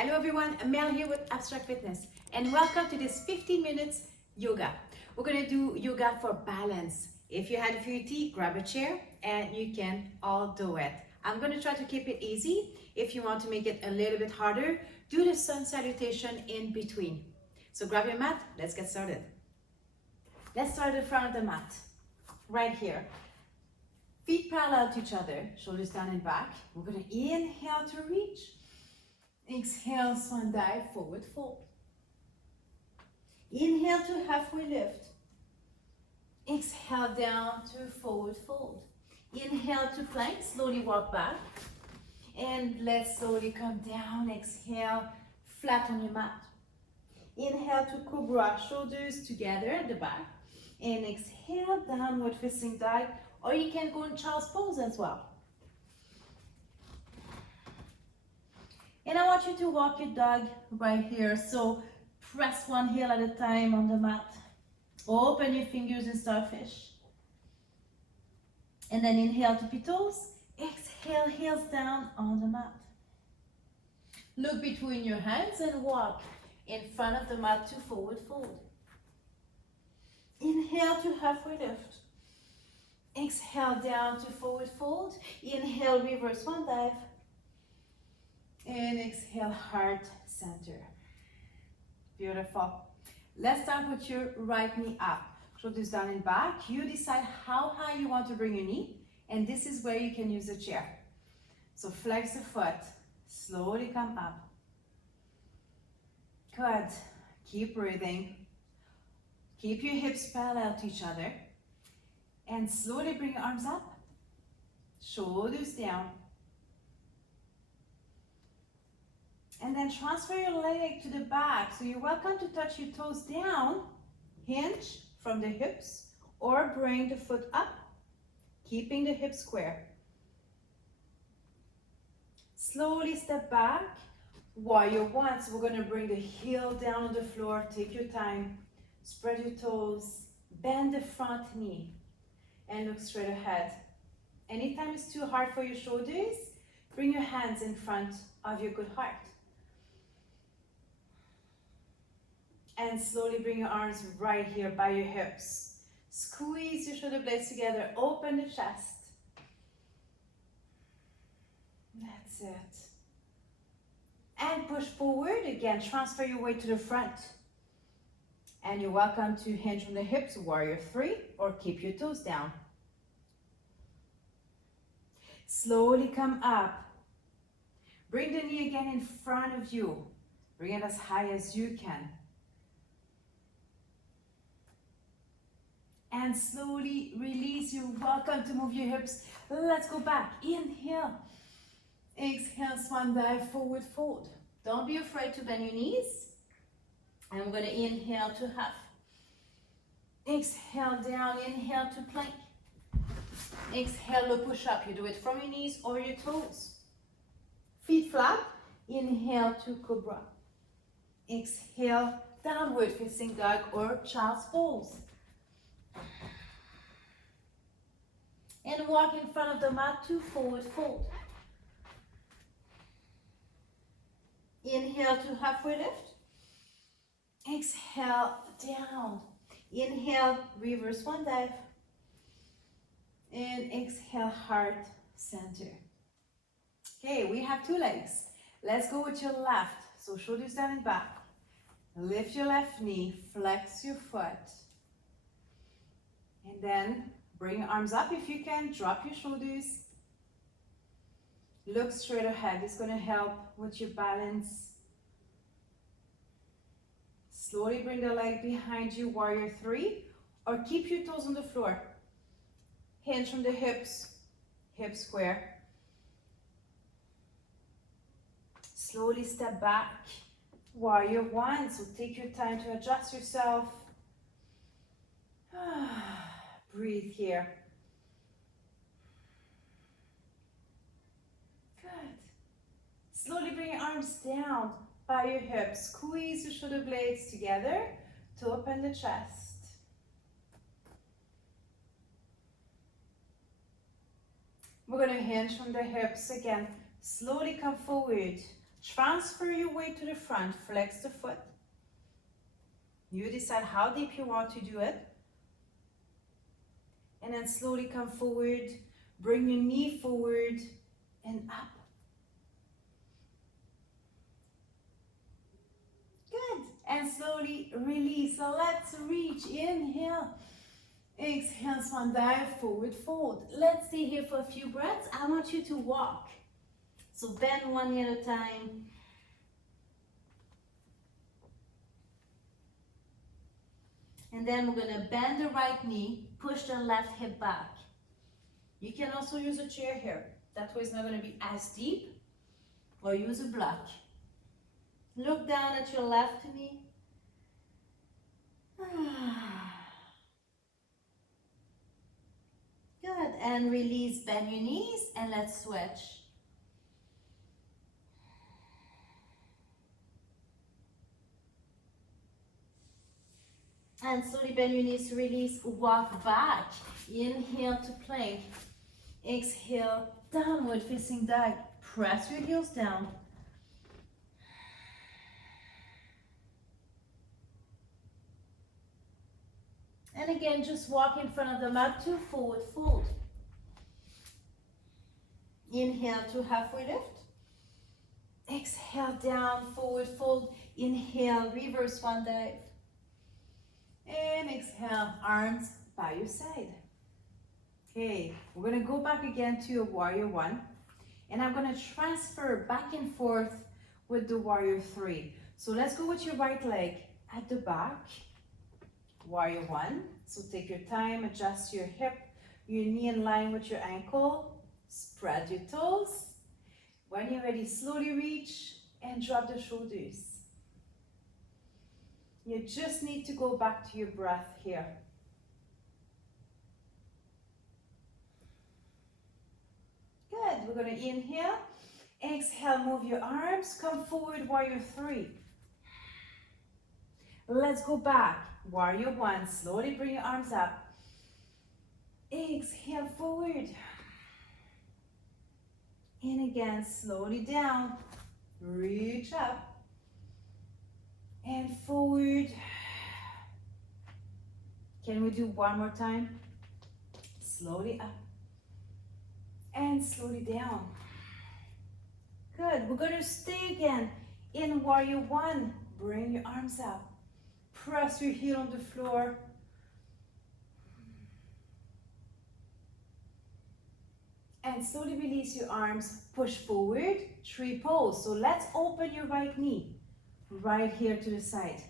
Hello everyone, Mel here with Abstract Fitness and welcome to this 15 minutes yoga. We're going to do yoga for balance. If you had a few tea, grab a chair and you can all do it. I'm going to try to keep it easy. If you want to make it a little bit harder, do the sun salutation in between. So grab your mat, let's get started. Let's start at the front of the mat, right here. Feet parallel to each other, shoulders down and back. We're going to inhale to reach. Exhale, swan dive, forward fold. Inhale to halfway lift. Exhale down to forward fold. Inhale to plank, slowly walk back. And let's slowly come down. Exhale, flat on your mat. Inhale to cobra, shoulders together at the back. And exhale, downward facing dog. Or you can go in child's pose as well. And I want you to walk your dog right here. So press one heel at a time on the mat. Open your fingers in starfish. And then inhale to toes. Exhale, heels down on the mat. Look between your hands and walk in front of the mat to forward fold. Inhale to halfway lift. Exhale down to forward fold. Inhale, reverse one dive. And exhale, heart center. Beautiful. Let's start with your right knee up. Shoulders down and back. You decide how high you want to bring your knee. And this is where you can use a chair. So flex the foot. Slowly come up. Good. Keep breathing. Keep your hips parallel to each other. And slowly bring your arms up. Shoulders down. And then transfer your leg to the back. So you're welcome to touch your toes down, hinge from the hips, or bring the foot up, keeping the hips square. Slowly step back. Warrior one. So we're going to bring the heel down on the floor. Take your time. Spread your toes. Bend the front knee. And look straight ahead. Anytime it's too hard for your shoulders, bring your hands in front of your good heart. And slowly bring your arms right here by your hips. Squeeze your shoulder blades together. Open the chest. That's it. And push forward. Again, transfer your weight to the front. And you're welcome to hinge from the hips, warrior three, or keep your toes down. Slowly come up. Bring the knee again in front of you. Bring it as high as you can. And slowly release. You're welcome to move your hips. Let's go back. Inhale. Exhale, swan dive, forward fold. Don't be afraid to bend your knees. And we're going to inhale to half. Exhale down, inhale to plank. Exhale to push up. You do it from your knees or your toes. Feet flat. Inhale to cobra. Exhale, downward facing dog or child's pose. And walk in front of the mat to forward fold. Inhale to halfway lift. Exhale down. Inhale, reverse one dive. And exhale, heart center. Okay, we have two legs. Let's go with your left. So shoulders down and back. Lift your left knee, flex your foot. And then bring your arms up if you can. Drop your shoulders. Look straight ahead. It's going to help with your balance. Slowly bring the leg behind you, warrior three. Or keep your toes on the floor. Hinge from the hips. Hip square. Slowly step back. Warrior one. So take your time to adjust yourself. Breathe here. Good. Slowly bring your arms down by your hips. Squeeze your shoulder blades together to open the chest. We're going to hinge from the hips again. Slowly come forward. Transfer your weight to the front, flex the foot. You decide how deep you want to do it. And then slowly come forward, bring your knee forward and up. Good. And slowly release. So let's reach. Inhale. Exhale, swan dive, forward fold. Let's stay here for a few breaths. I want you to walk. So bend one knee at a time. And then we're going to bend the right knee, push the left hip back. You can also use a chair here. That way it's not going to be as deep. Or use a block. Look down at your left knee. Good. And release, bend your knees, and let's switch. And slowly bend your knees, release, walk back. Inhale to plank. Exhale, downward facing dog. Press your heels down. And again, just walk in front of the mat to forward fold. Inhale to halfway lift. Exhale, down, forward fold. Inhale, reverse one dive. And exhale, arms by your side. Okay, we're going to go back again to a warrior one. And I'm going to transfer back and forth with the warrior three. So let's go with your right leg at the back. Warrior one. So take your time, adjust your hip, your knee in line with your ankle. Spread your toes. When you're ready, slowly reach and drop the shoulders. You just need to go back to your breath here. Good. We're going to inhale. Exhale, move your arms. Come forward, warrior three. Let's go back. Warrior one. Slowly bring your arms up. Exhale, forward. And again, slowly down. Reach up. And forward. Can we do one more time? Slowly up. And slowly down. Good. We're going to stay again in warrior one. Bring your arms up. Press your heel on the floor. And slowly release your arms. Push forward. Tree pose. So let's open your right knee. Right here to the side.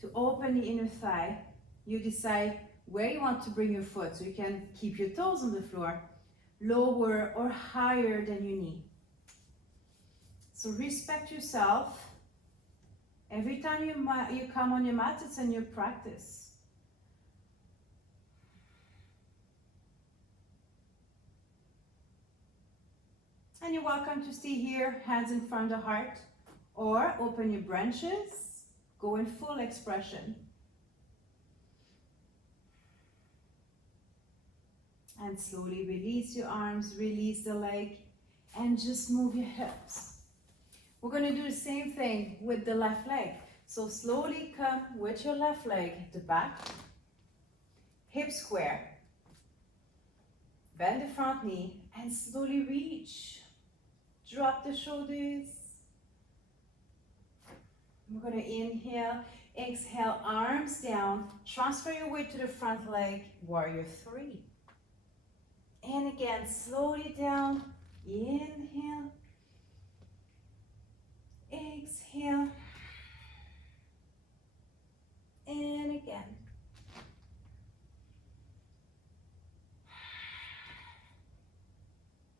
To open the inner thigh, you decide where you want to bring your foot. So you can keep your toes on the floor. Lower or higher than your knee. So respect yourself. Every time you come on your mat, it's a new practice. And you're welcome to stay here, hands in front of the heart, or open your branches, go in full expression. And slowly release your arms, release the leg, and just move your hips. We're going to do the same thing with the left leg. So slowly come with your left leg at the back, hip square, bend the front knee, and slowly reach. Drop the shoulders. We're going to inhale, exhale, arms down. Transfer your weight to the front leg, warrior three. And again, slowly down. Inhale. Exhale. And again.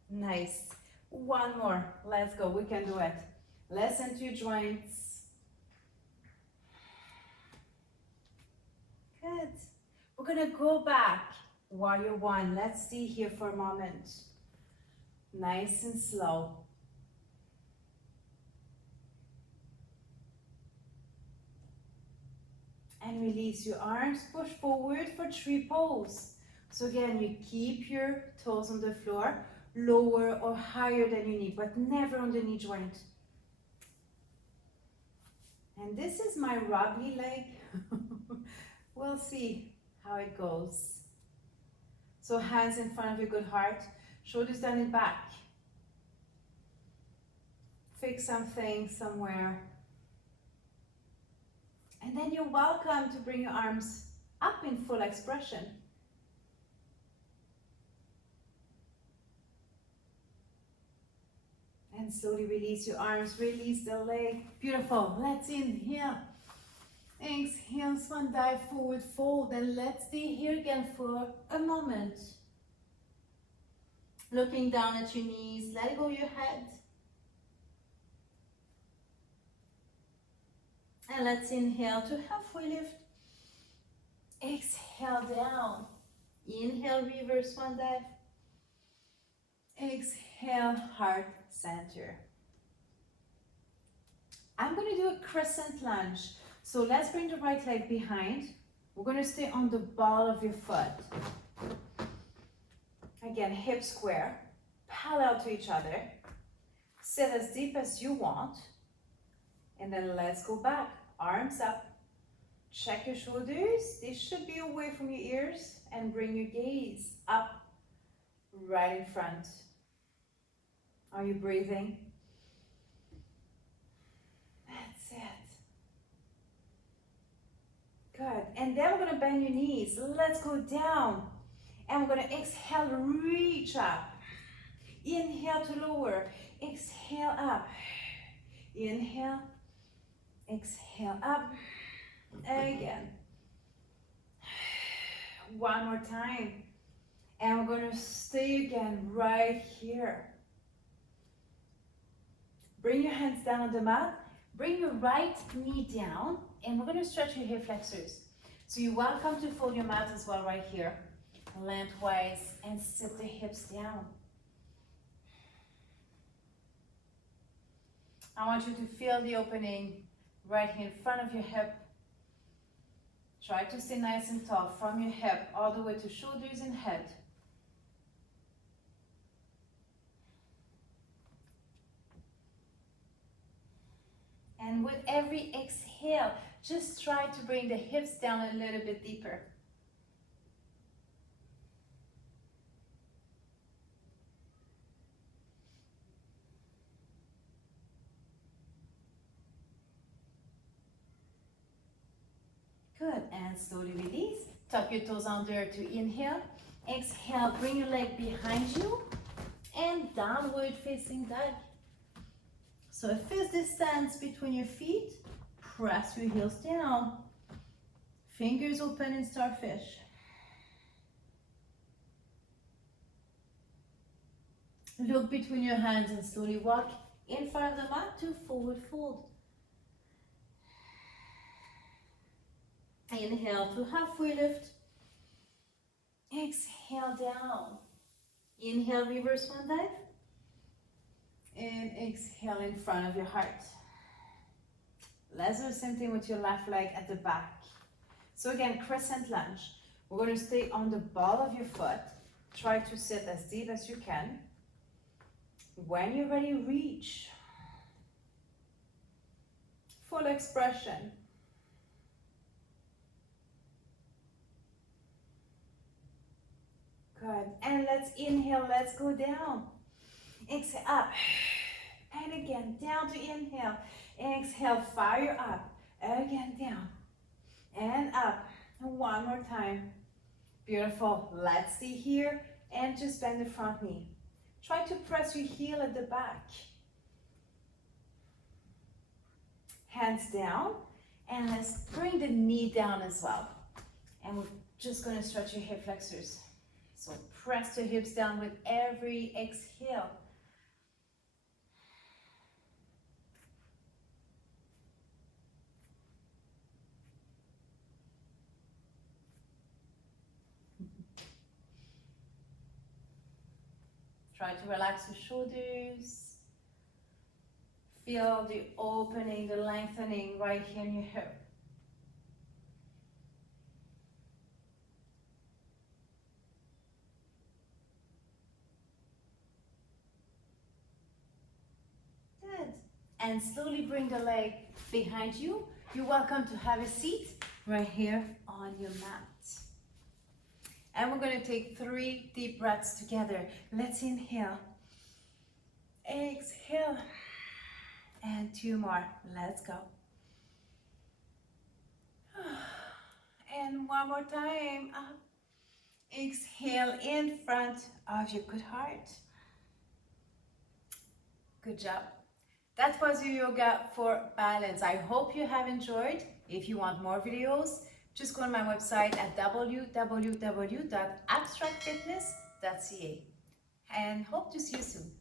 Nice. One more. Let's go. We can do it. Listen to your joints. Good. We're going to go back. Warrior one. Let's stay here for a moment. Nice and slow. And release your arms. Push forward for tree pose. So again, you keep your toes on the floor. lower or higher than your knee, but never on the knee joint. And this is my wobbly leg. We'll see how it goes. So hands in front of your good heart, shoulders down and back. Fix something somewhere. And then you're welcome to bring your arms up in full expression. And slowly release your arms, release the leg. Beautiful. Let's inhale. Exhale, swan dive, forward fold. And let's stay here again for a moment. Looking down at your knees, let go of your head. And let's inhale to halfway lift. Exhale down. Inhale, reverse swan dive. Exhale, heart center. I'm going to do a crescent lunge. So let's bring the right leg behind. We're going to stay on the ball of your foot. Again, hip square, parallel to each other. Sit as deep as you want. And then let's go back. Arms up. Check your shoulders. They should be away from your ears. And bring your gaze up, right in front. Are you breathing? That's it. Good. And then we're going to bend your knees. Let's go down. And we're going to exhale, reach up. Inhale to lower. Exhale up. Inhale. Exhale up. Again. One more time. And we're going to stay again right here. Bring your hands down on the mat. Bring your right knee down. And we're going to stretch your hip flexors. So you're welcome to fold your mat as well right here. Lengthwise, and sit the hips down. I want you to feel the opening right here in front of your hip. Try to stay nice and tall from your hip all the way to shoulders and head. And with every exhale, just try to bring the hips down a little bit deeper. Good, and slowly release. Tuck your toes under to inhale. Exhale, bring your leg behind you and downward facing dog. So a fist distance between your feet. Press your heels down. Fingers open in starfish. Look between your hands and slowly walk in front of the mat to forward fold. Inhale to halfway lift. Exhale down. Inhale, reverse swan dive. And exhale in front of your heart. Let's do the same thing with your left leg at the back. So again, crescent lunge. We're going to stay on the ball of your foot. Try to sit as deep as you can. When you're ready, reach. Full expression. Good. And let's inhale, let's go down. Exhale up. And again, down to inhale. Exhale, fire up. Again, down. And up. One more time. Beautiful. Let's stay here and just bend the front knee. Try to press your heel at the back. Hands down. And let's bring the knee down as well. And we're just going to stretch your hip flexors. So press the hips down with every exhale. Try to relax your shoulders. Feel the opening, the lengthening right here in your hip. and slowly bring the leg behind you. You're welcome to have a seat right here on your mat. And we're going to take 3 deep breaths together. Let's inhale, exhale, and 2 more. Let's go. And one more time. Up. Exhale in front of your good heart. Good job. That was your yoga for balance. I hope you have enjoyed. If you want more videos, just go on my website at www.abstractfitness.ca and hope to see you soon.